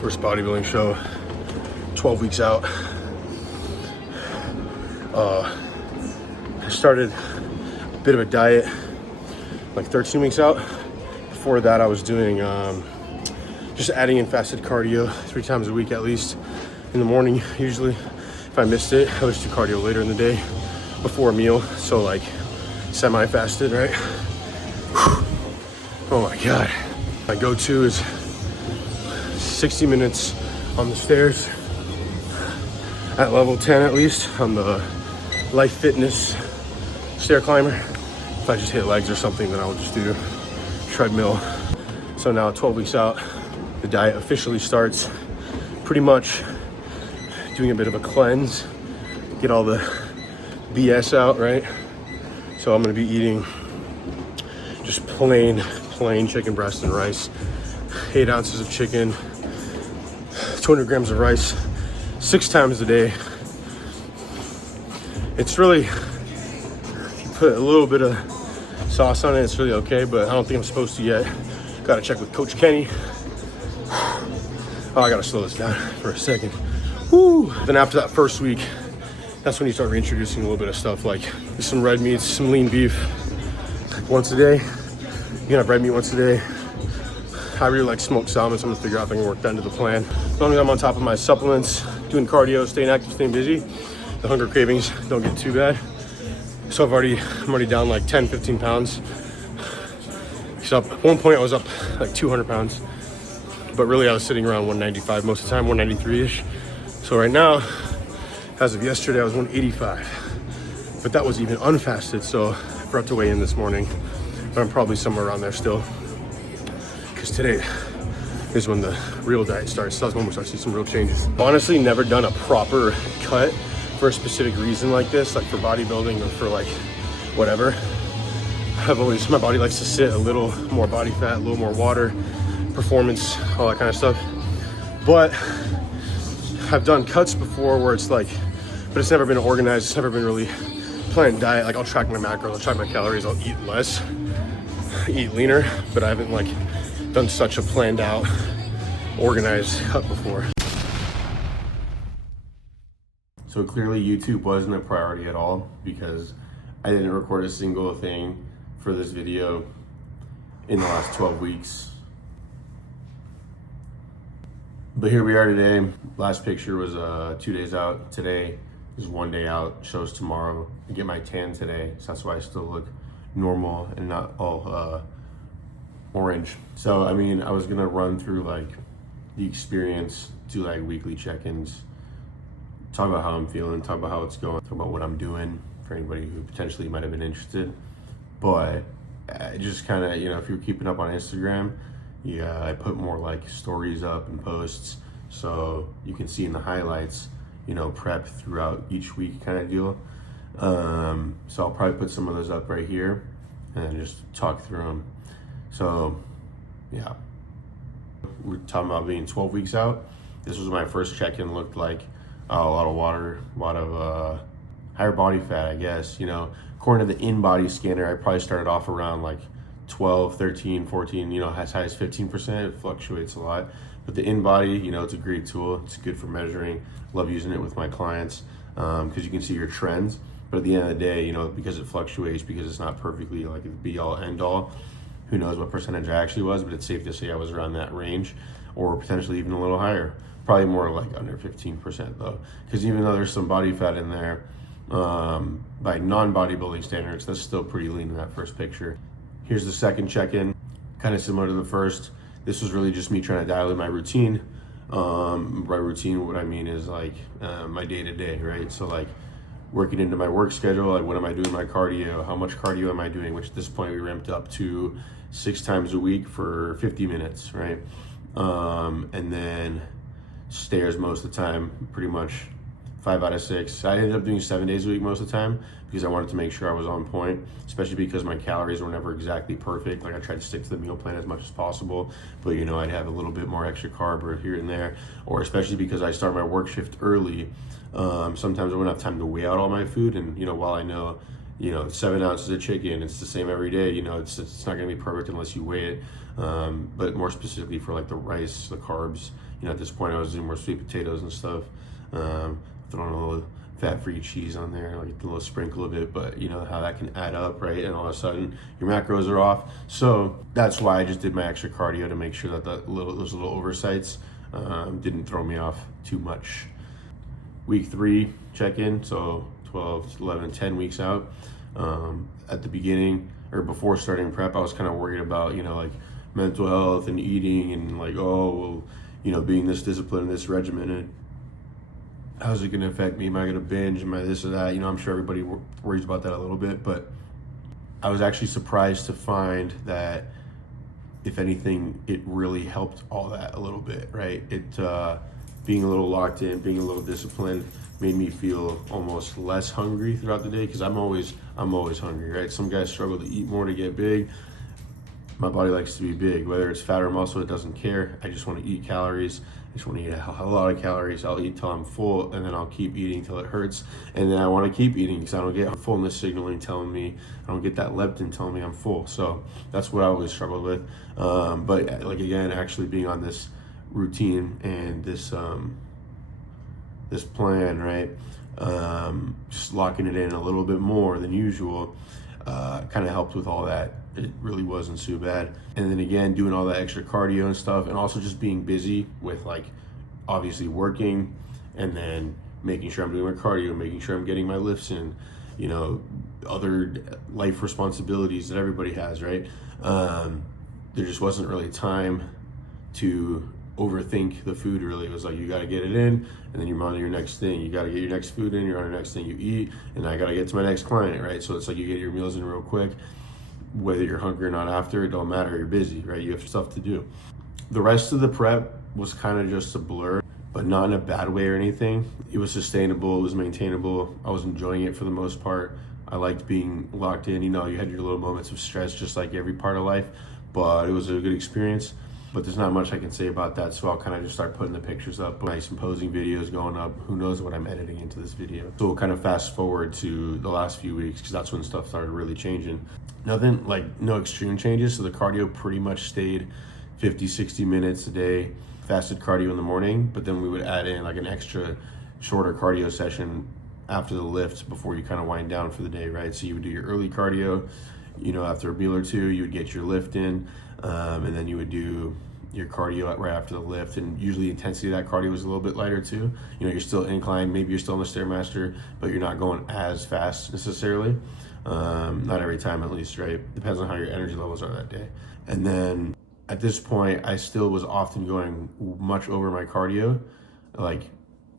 First bodybuilding show, 12 weeks out. I started a bit of a diet like 13 weeks out. Before that, I was doing just adding in fasted cardio 3 times a week at least in the morning. Usually, if I missed it, I would just do cardio later in the day before a meal. So like semi-fasted, right? Oh my God. My go-to is 60 minutes on the stairs at level 10 at least on the Life Fitness stair climber. If I just hit legs or something, then I will just do treadmill. So now 12 weeks out, the diet officially starts. Pretty much doing a bit of a cleanse, get all the BS out, right? So I'm gonna be eating just plain chicken breast and rice, 8 ounces of chicken, 200 grams of rice, 6 times a day. It's really, if you put a little bit of sauce on it, it's really okay, but I don't think I'm supposed to yet. Gotta check with Coach Kenny. Oh, I gotta slow this down for a second. Woo! Then after that first week, that's when you start reintroducing a little bit of stuff like some red meats, some lean beef once a day. You can have red meat once a day. I really like smoked salmon, so I'm gonna figure out if I can work that into the plan. As long as I'm on top of my supplements, doing cardio, staying active, staying busy, the hunger cravings don't get too bad. So I'm already down like 10, 15 pounds. So at one point I was up like 200 pounds, but really I was sitting around 195 most of the time, 193-ish. So right now, as of yesterday, I was 185, but that was even unfasted. So I forgot to weigh in this morning, but I'm probably somewhere around there still. Because today is when the real diet starts. So that's when we start to see some real changes. Honestly, never done a proper cut for a specific reason like this, like for bodybuilding or for like whatever. My body likes to sit a little more body fat, a little more water, performance, all that kind of stuff. But I've done cuts before where it's like, but it's never been organized. It's never been really planned diet. Like I'll track my macros, I'll track my calories, I'll eat less, eat leaner, but I haven't like done such a planned out, organized cut before. So clearly YouTube wasn't a priority at all because I didn't record a single thing for this video in the last 12 weeks. But here we are today. Last picture was 2 days out. Today is 1 day out, shows tomorrow. I get my tan today, so that's why I still look normal and not all orange. So I mean, I was gonna run through like the experience, do like weekly check-ins, talk about how I'm feeling, talk about how it's going, talk about what I'm doing for anybody who potentially might have been interested. But just kind of, you know, if you're keeping up on Instagram, yeah, I put more like stories up and posts so you can see in the highlights, you know, prep throughout each week kind of deal. So I'll probably put some of those up right here and just talk through them. So yeah, we're talking about being 12 weeks out. This was my first check-in, looked like a lot of water, a lot of higher body fat, I guess. You know, according to the in-body scanner, I probably started off around like 12, 13, 14, you know, as high as 15%. It fluctuates a lot. But the in-body, you know, it's a great tool. It's good for measuring. Love using it with my clients because you can see your trends. But at the end of the day, you know, because it fluctuates, because it's not perfectly like the be-all, end-all, who knows what percentage I actually was, but it's safe to say I was around that range or potentially even a little higher. Probably more like under 15% though. Because even though there's some body fat in there, by non-bodybuilding standards, that's still pretty lean in that first picture. Here's the second check-in, kind of similar to the first. This was really just me trying to dial in my routine. By routine, what I mean is like my day-to-day, right? So like working into my work schedule, like what am I doing my cardio? How much cardio am I doing? Which at this point we ramped up to 6 times a week for 50 minutes, right? And then stairs most of the time, pretty much 5 out of 6. I ended up doing 7 days a week most of the time because I wanted to make sure I was on point, especially because my calories were never exactly perfect. Like I tried to stick to the meal plan as much as possible, but you know, I'd have a little bit more extra carb or here and there, or especially because I start my work shift early, sometimes I wouldn't have time to weigh out all my food. And you know, while I know you know, 7 ounces of chicken. It's the same every day. You know, it's not going to be perfect unless you weigh it. But more specifically for like the rice, the carbs, you know, at this point I was doing more sweet potatoes and stuff. Throwing a little fat-free cheese on there, like a little sprinkle of it, but you know how that can add up, right? And all of a sudden your macros are off. So that's why I just did my extra cardio to make sure that those little oversights didn't throw me off too much. Week 3 check-in, so 12, 11, 10 weeks out. At the beginning or before starting prep, I was kind of worried about, you know, like mental health and eating and like, oh, well, you know, being this disciplined, this regimented, how's it going to affect me? Am I going to binge? Am I this or that? You know, I'm sure everybody worries about that a little bit, but I was actually surprised to find that, if anything, it really helped all that a little bit, right? It, being a little locked in, being a little disciplined, made me feel almost less hungry throughout the day, because I'm always hungry, right? Some guys struggle to eat more to get big. My body likes to be big, whether it's fat or muscle, it doesn't care. I just want to eat calories. I just want to eat a lot of calories. I'll eat till I'm full, and then I'll keep eating till it hurts. And then I want to keep eating because I don't get fullness signaling telling me, I don't get that leptin telling me I'm full. So that's what I always struggled with. But like, again, actually being on this routine and this plan, right? Just locking it in a little bit more than usual, kind of helped with all that. It really wasn't too bad. And then again, doing all that extra cardio and stuff, and also just being busy with, like, obviously working, and then making sure I'm doing my cardio, making sure I'm getting my lifts in, you know, other life responsibilities that everybody has, right? There just wasn't really time to overthink the food. Really, it was like, you got to get it in, and then you're on to your next thing. You got to get your next food in, you're on your next thing you eat, and I got to get to my next client, right? So it's like you get your meals in real quick. Whether you're hungry or not after, it don't matter. You're busy, right? You have stuff to do. The rest of the prep was kind of just a blur, but not in a bad way or anything. It was sustainable, it was maintainable. I was enjoying it for the most part. I liked being locked in. You know, you had your little moments of stress, just like every part of life, but it was a good experience. But there's not much I can say about that, so I'll kind of just start putting the pictures up, nice imposing videos going up. Who knows what I'm editing into this video. So we'll kind of fast forward to the last few weeks, because that's when stuff started really changing. Nothing, like, no extreme changes, so the cardio pretty much stayed 50, 60 minutes a day. Fasted cardio in the morning, but then we would add in like an extra shorter cardio session after the lift before you kind of wind down for the day, right? So you would do your early cardio, you know, after a meal or two, you would get your lift in, and then you would do your cardio right after the lift. And usually the intensity of that cardio was a little bit lighter too. You know, you're still inclined, maybe you're still on the Stairmaster, but you're not going as fast necessarily. Not every time, at least, right? Depends on how your energy levels are that day. And then at this point, I still was often going much over my cardio. Like,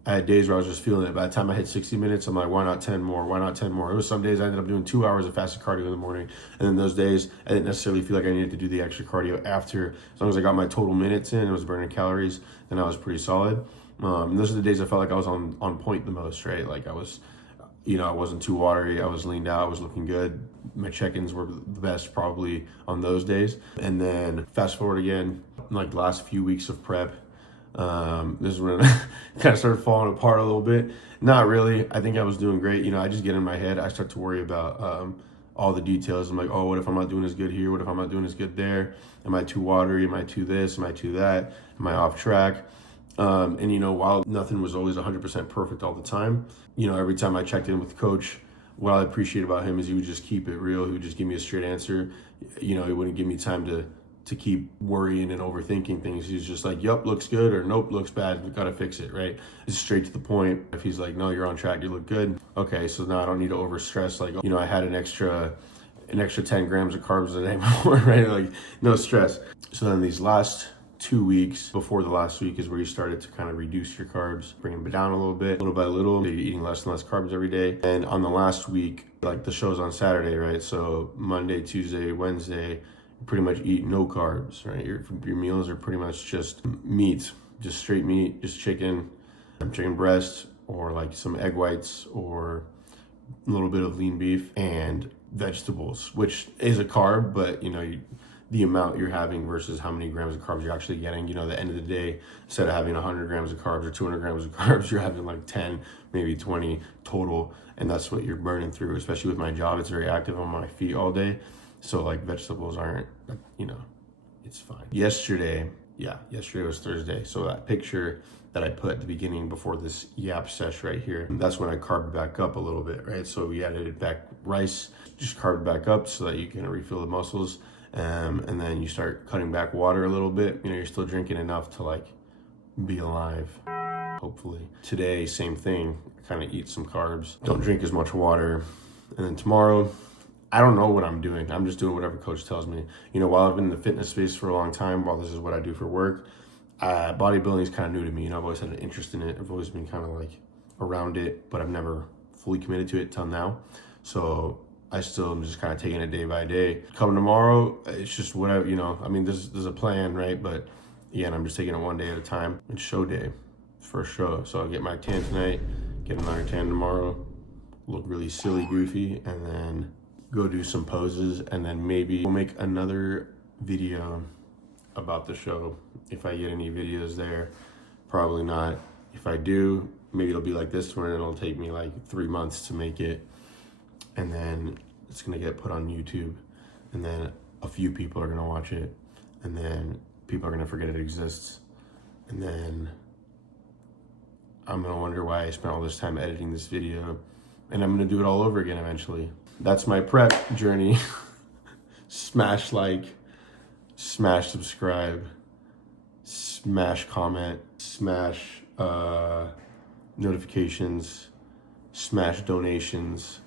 I had days where I was just feeling it. By the time I hit 60 minutes, I'm like, why not 10 more? Why not 10 more? There was some days I ended up doing 2 hours of fasted cardio in the morning. And then those days, I didn't necessarily feel like I needed to do the extra cardio after. As long as I got my total minutes in, it was burning calories, then I was pretty solid. And those are the days I felt like I was on point the most, right? Like, I was, you know, I wasn't too watery. I was leaned out. I was looking good. My check-ins were the best probably on those days. And then fast forward again, like the last few weeks of prep, this is when I kind of started falling apart a little bit. Not really. I think I was doing great. You know, I just get in my head. I start to worry about all the details. I'm like, oh, what if I'm not doing as good here? What if I'm not doing as good there? Am I too watery? Am I too this? Am I too that? Am I off track? And, you know, while nothing was always 100% perfect all the time, you know, every time I checked in with coach, what I appreciate about him is he would just keep it real. He would just give me a straight answer. You know, he wouldn't give me time to keep worrying and overthinking things. He's just like, yep, looks good, or nope, looks bad. We gotta fix it, right? It's straight to the point. If he's like, no, you're on track, you look good. Okay, so now I don't need to over stress. Like, you know, I had an extra 10 grams of carbs the day before, right? Like, no stress. So then these last 2 weeks before the last week is where you started to kind of reduce your carbs, bring them down a little bit, little by little. You're eating less and less carbs every day. And on the last week, like, the show's on Saturday, right? So Monday, Tuesday, Wednesday, you pretty much eat no carbs, right? Your meals are pretty much just meat, just straight meat, just chicken breast, or like some egg whites, or a little bit of lean beef and vegetables, which is a carb, but, you know, the amount you're having versus how many grams of carbs you're actually getting. You know, at the end of the day, instead of having 100 grams of carbs or 200 grams of carbs, you're having like 10, maybe 20 total. And that's what you're burning through, especially with my job. It's very active on my feet all day. So like vegetables aren't, you know, it's fine. Yesterday was Thursday. So that picture that I put at the beginning before this yap sesh right here, that's when I carved back up a little bit, right? So we added back rice, just carved back up so that you can refill the muscles. And then you start cutting back water a little bit. You know, you're still drinking enough to like be alive, hopefully. Today, same thing, kind of eat some carbs, don't drink as much water. And then tomorrow, I don't know what I'm doing. I'm just doing whatever coach tells me. You know, while I've been in the fitness space for a long time, while this is what I do for work, bodybuilding is kind of new to me. You know, I've always had an interest in it. I've always been kind of like around it, but I've never fully committed to it till now. So I still am just kind of taking it day by day. Come tomorrow, it's just whatever, you know, I mean, there's a plan, right? But again, I'm just taking it one day at a time. It's show day, first show. So I'll get my tan tonight, get another tan tomorrow, look really silly, goofy, and then go do some poses. And then maybe we'll make another video about the show. If I get any videos there, probably not. If I do, maybe it'll be like this one, and it'll take me like 3 months to make it. And then it's gonna get put on YouTube, and then a few people are gonna watch it, and then people are gonna forget it exists, and then I'm gonna wonder why I spent all this time editing this video, and I'm gonna do it all over again eventually. That's my prep journey. Smash like, smash subscribe, smash comment, smash notifications, smash donations,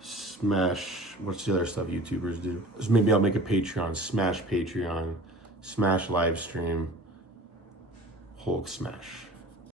smash, what's the other stuff YouTubers do? So maybe I'll make a Patreon, smash live stream, Hulk smash.